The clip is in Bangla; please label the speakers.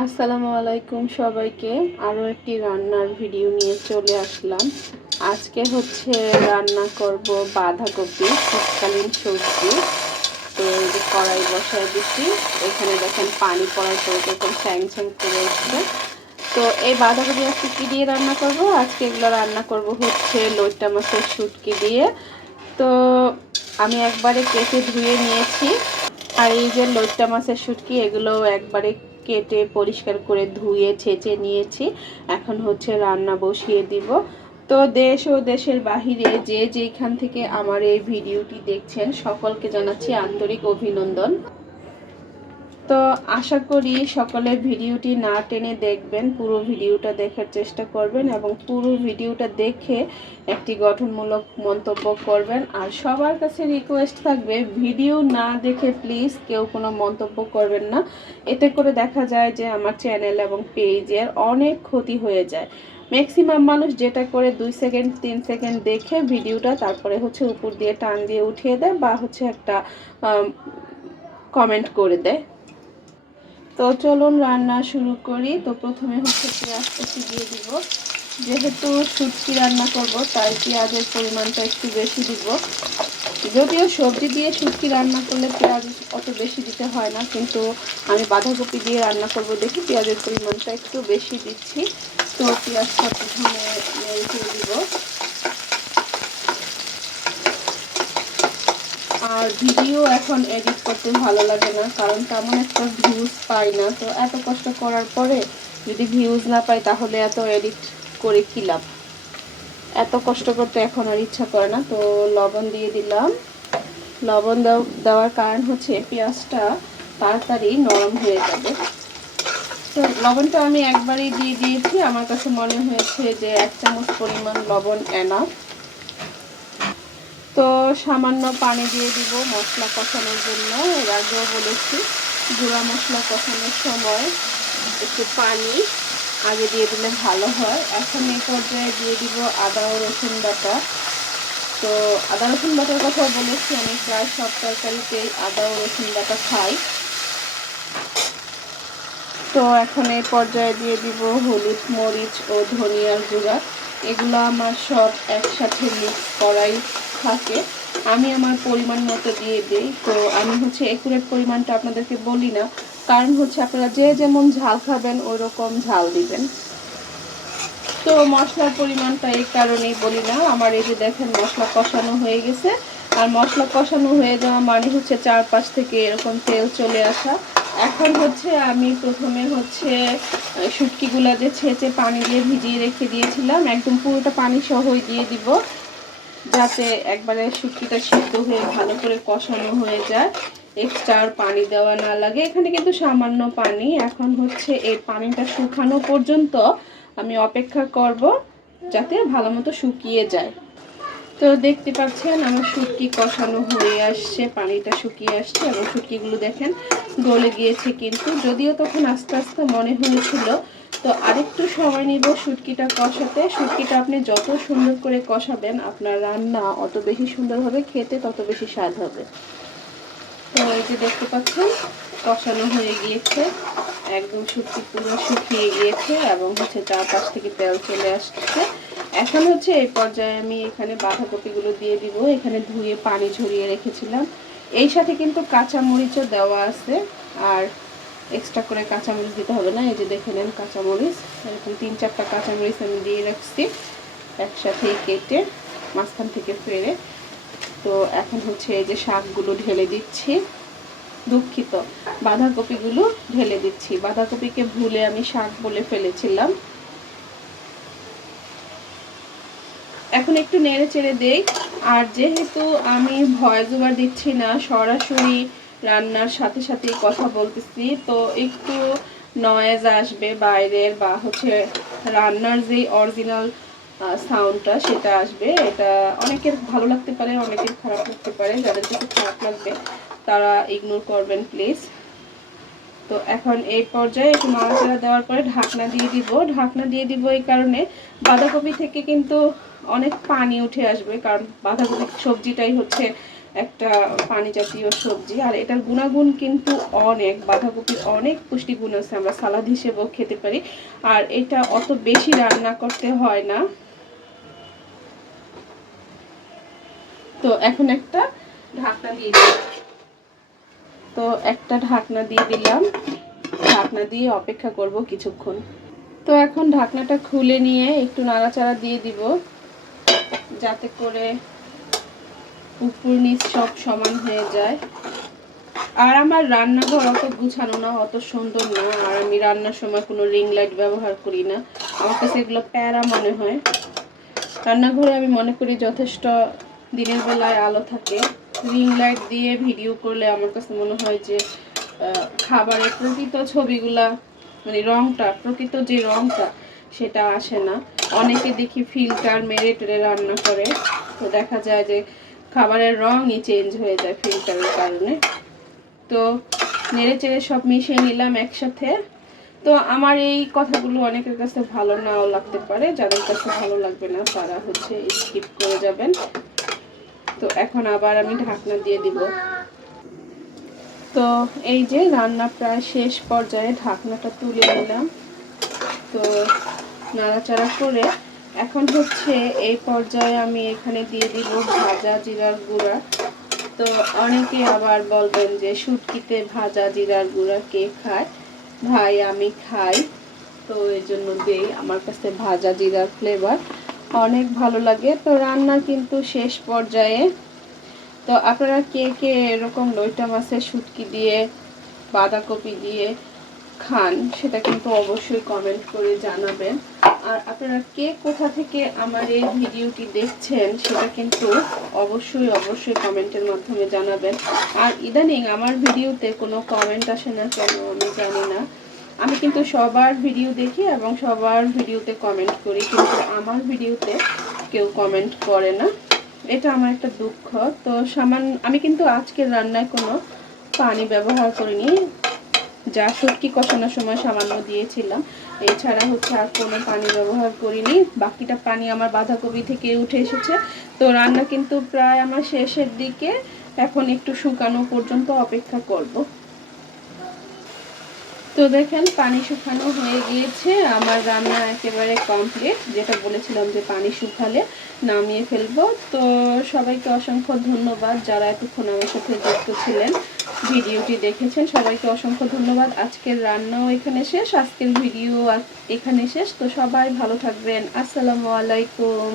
Speaker 1: আসসালামু আলাইকুম সবাইকে। আরও একটি রান্নার ভিডিও নিয়ে চলে আসলাম। আজকে হচ্ছে রান্না করব বাঁধাকপি, শীতকালীন সবজি। তো কড়াই বসায় দিচ্ছি। এখানে দেখেন পানি পড়ার পর এরকম ছ্যাং ছ্যাং করে উঠছে। তো এই বাঁধাকপি আজকে কী দিয়ে রান্না করব? আজকে এগুলো রান্না করব হচ্ছে লইট্টা মাছের শুটকি দিয়ে। তো আমি একবারে কেটে ধুয়ে নিয়েছি। আর এই যে লইট্টা মাছের শুটকি এগুলো একবারে কেটে পরিষ্কার করে ধুয়ে, ছেঁচে নিয়েছি। এখন হচ্ছে রান্না বসিয়ে দিব। তো দেশ ও দেশের বাহিরে যে যেখান থেকে আমার এই ভিডিওটি দেখছেন, সকলকে জানাচ্ছি আন্তরিক অভিনন্দন। তো আশা করি সকলে ভিডিওটি না টেনে দেখবেন, পুরো ভিডিওটা দেখার চেষ্টা করবেন এবং পুরো ভিডিওটা দেখে একটি গঠনমূলক মন্তব্য করবেন। আর সবার কাছে রিকোয়েস্ট থাকবে, ভিডিও না দেখে প্লিজ কেউ কোনো মন্তব্য করবেন না। এতে করে দেখা যায় যে আমার চ্যানেল এবং পেজের অনেক ক্ষতি হয়ে যায়। ম্যাক্সিমাম মানুষ যেটা করে দুই সেকেন্ড তিন সেকেন্ড দেখে ভিডিওটা তারপরে হচ্ছে উপর দিয়ে টান দিয়ে উঠিয়ে দেয় বা হচ্ছে একটা কমেন্ট করে দেয়। তো চলুন রান্না শুরু করি। তো প্রথমে হচ্ছে পেঁয়াজ কুচি দিয়ে দিব। যেহেতু সুটকি রান্না করব, তাই পেঁয়াজের পরিমাণটা একটু বেশি দিব। যদিও সবজি দিয়ে শুটকি রান্না করলে পেঁয়াজ অত বেশি দিতে হয় না, কিন্তু আমি বাঁধাকপি দিয়ে রান্না করব দেখি, পেঁয়াজের পরিমাণটা একটু বেশি দিচ্ছি। তো পেঁয়াজটা প্রথমে নেড়ে দিব। আর ভিডিও এখন এডিট করতে ভালো লাগে না, কারণ তেমন একটা ভিউজ পাই না। তো এত কষ্ট করার পরে যদি ভিউজ না পাই, তাহলে এত এডিট করে কী লাভ? এত কষ্ট করতে এখন আর ইচ্ছা করে না। তো লবণ দিয়ে দিলাম। লবণ দেওয়ার কারণ হচ্ছে পেঁয়াজটা তাড়াতাড়ি নরম হয়ে যাবে। তো লবণটা আমি একবারই দিয়ে দিয়েছি। আমার কাছে মনে হয়েছে যে এক চামচ পরিমাণ লবণ এনাফ তো সামান্য পানি দিয়ে দিব মশলা কষানোর জন্য। এর আগেও বলেছি, গুঁড়া মশলা কষানোর সময় একটু পানি আগে দিয়ে দিলে ভালো হয়। এখন এই পর্যায়ে দিয়ে দিব আদা ও রসুন বাটা। তো আদা রসুন বাটার কথা বলেছি, আমি প্রায় সব তরকারিতেই আদা ও রসুন বাটা খাই। তো এখন এই পর্যায়ে দিয়ে দিব হলুদ, মরিচ ও ধনিয়ার গুঁড়া। এগুলো আমার সব একসাথে মিক্স করাই থাকে, আমি আমার পরিমাণ মতো দিয়ে দিই। তো আমি হচ্ছে একুরেট পরিমাণটা আপনাদেরকে বলি না। কারণ হচ্ছে আপনারা যে যেমন ঝাল খাবেন ওই রকম ঝাল দিবেন। তো মশলার পরিমাণটা এই কারণেই বলি না। আমার এই যে দেখেন মশলা কষানো হয়ে গেছে। আর মশলা কষানো হয়ে যাওয়া মানে হচ্ছে চারপাশ থেকে এরকম তেল চলে আসা। এখন হচ্ছে আমি প্রথমে হচ্ছে শুটকিগুলো যে ছেঁচে পানি দিয়ে ভিজিয়ে রেখে দিয়েছিলাম, একদম পুরোটা পানি সহই দিয়ে দিব। যাতে একবারে শুটকিটা সিদ্ধ হয়ে ভালো করে কষানো হয়ে যায়। এক্সট্রা আর পানি দেওয়া না লাগে। এখানে কিন্তু সামান্য পানি। এখন হচ্ছে এই পানিটা শুকানো পর্যন্ত আমি অপেক্ষা করব যাতে ভালো মতো শুকিয়ে যায়। তো দেখতে পাচ্ছেন আমার শুটকি কষানো হয়ে আসছে, পানিটা শুকিয়ে আসছে। এবং শুটকিগুলো দেখেন গলে গিয়েছে কিন্তু। যদিও তখন আস্তে আস্তে মনে হয়েছিল তো আরেকটু সময় নিব শুটকিটা কষাতে। শুটকিটা আপনি যত সুন্দর করে কষাবেন, আপনার রান্না অত বেশি সুন্দর হবে, খেতে তত বেশি স্বাদ হবে। তো এই যে দেখতে পাচ্ছেন, কষানো হয়ে গিয়েছে। একদম শুটকি পুরো শুকিয়ে গিয়েছে এবং হচ্ছে চার চারপাশ থেকে তেল চলে আসছে। এখন হচ্ছে এই পর্যায়ে আমি এখানে বাঁধাকপিগুলো দিয়ে দিব। এখানে ধুয়ে পানি ঝরিয়ে রেখেছিলাম। এই সাথে কিন্তু কাঁচা মরিচও দেওয়া আছে। আর এক্সট্রা করে কাঁচামরিচ দিতে হবে না, এই যে দেখে নেন কাঁচামরিচ। এরকম তিন চারটা কাঁচামরিচ আমি দিয়ে রাখছি একসাথে কেটে মাঝখান থেকে ফেরে তো এখন হচ্ছে এই যে শাকগুলো ঢেলে দিচ্ছি, দুঃখিত। বাঁধাকপিগুলো ঢেলে দিচ্ছি। বাঁধাকপিকে ভুলে আমি শাক বলে ফেলেছিলাম। এখন একটু নেড়ে চেড়ে দেই। আর যেহেতু আমি ভয় জোবার দিচ্ছি না, সরাসরি রান্নার সাথে সাথে কথা বলতেছি। তো একটু নয়েজ আসবে বাইরের বা হচ্ছে রান্নার যেই অরিজিনাল সাউন্ডটা সেটা আসবে। এটা অনেকের ভালো লাগতে পারে, অনেকের খারাপ লাগতে পারে। যাদের কাছে খারাপ লাগবে, তারা ইগনোর করবেন প্লিজ তো এখন এই পর্যায়ে একটু নাড়াচাড়া দেওয়ার পরে ঢাকনা দিয়ে দিব। ঢাকনা দিয়ে দিব এই কারণে বাঁধাকপি থেকে কিন্তু অনেক পানি উঠে আসবে, কারণ বাঁধাকপি সবজিটাই হচ্ছে একটা পানি জাতীয় সবজি, আর এটার গুণাগুণ কিন্তু অনেক, বাঁধাকপির অনেক পুষ্টিগুণ আছে, আমরা সালাদ হিসেবেও খেতে পারি। আর এটা অত বেশি রান্না করতে হয় না। তো এখন একটা ঢাকনা দিয়ে দিই তো একটা ঢাকনা দিয়ে দিলাম। ঢাকনা দিয়ে অপেক্ষা করব কিছুক্ষণ। তো এখন ঢাকনাটা খুলে নিয়ে একটু নাড়াচাড়া দিয়ে দিব, যাতে করে উপর নিচ সব সমান হয়ে যায়। আর আমার রান্নাঘর অত গুছানো না, অত সুন্দর না। আর আমি রান্নার সময় কোনো রিং লাইট ব্যবহার করি না। আমার কাছে এগুলো প্যারা মনে হয়। রান্নাঘরে আমি মনে করি যথেষ্ট দিনের বেলায় আলো থাকে। রিং লাইট দিয়ে ভিডিও করলে আমার কাছে মনে হয় যে খাবারের প্রকৃত ছবিগুলা মানে রংটা, প্রকৃত যে রংটা, সেটা আসে না। অনেকে দেখি ফিল্টার মেরে টেরে রান্না করে। তো দেখা যায় যে খাবারের রঙই চেঞ্জ হয়ে যায় ফিল্টারের কারণে। তো নেড়ে চেড়ে সব মিশিয়ে নিলাম একসাথে। তো আমার এই কথাগুলো অনেকের কাছে ভালো নাও লাগতে পারে, যাদের কাছে ভালো লাগবে না তারা হচ্ছে স্কিপ করে যাবেন। তো এখন আবার আমি ঢাকনা দিয়ে দিব। তো এই যে রান্না প্রায় শেষ পর্যায়ে ঢাকনাটা তুলে নিলাম। তো নাড়াচাড়া করে এখন হচ্ছে এই পর্যায়ে আমি এখানে দিয়ে দিব ভাজা জিরার গুঁড়া। তো অনেকে আবার বলবেন যে শুটকিতে ভাজা জিরার গুঁড়া কে খায়? ভাই, আমি খাই। তো এই জন্য দেই, আমার কাছে ভাজা জিরার ফ্লেভার অনেক ভালো লাগে। তো রান্না কিন্তু শেষ পর্যায়ে। তো আপনারা কে কে এরকম লইটা মাছের শুটকি দিয়ে, বাঁধাকপি দিয়ে খান, সেটা কিন্তু অবশ্যই কমেন্ট করে জানাবেন। আর আপনারা কে কোথা থেকে আমার এই ভিডিওটি দেখছেন, সেটা কিন্তু অবশ্যই অবশ্যই কমেন্টের মাধ্যমে জানাবেন। আর ইদানিং আমার ভিডিওতে কোনো কমেন্ট আসে না কেন আমি জানি না। আমি কিন্তু সবার ভিডিও দেখি এবং সবার ভিডিওতে কমেন্ট করি, কিন্তু আমার ভিডিওতে কেউ কমেন্ট করে না। এটা আমার একটা দুঃখ। তো সামান্য আমি কিন্তু আজকের রান্নায় কোনো পানি ব্যবহার করিনি। যা শুটকি কষানোর সময় সামান্য দিয়েছিলাম। এছাড়া হচ্ছে আর কোনো পানি ব্যবহার করিনি। বাকিটা পানি আমার বাঁধাকপি থেকে উঠে এসেছে। তো রান্না কিন্তু প্রায় আমার শেষের দিকে। এখন একটু শুকানো পর্যন্ত অপেক্ষা করব। তো দেখেন, পানি শুকানো হয়ে গিয়েছে। আমার রান্না একেবারে কমপ্লিট যেটা বলেছিলাম যে পানি শুকালে নামিয়ে ফেলব। তো সবাইকে অসংখ্য ধন্যবাদ যারা এতক্ষণ আমার সাথে যুক্ত ছিলেন। ভিডিওটি দেখেছেন, সবাইকে অসংখ্য ধন্যবাদ। আজকের রান্নাও এখানে শেষ, আজকের ভিডিও এখানে শেষ। তো সবাই ভালো থাকবেন। আসসালামু আলাইকুম।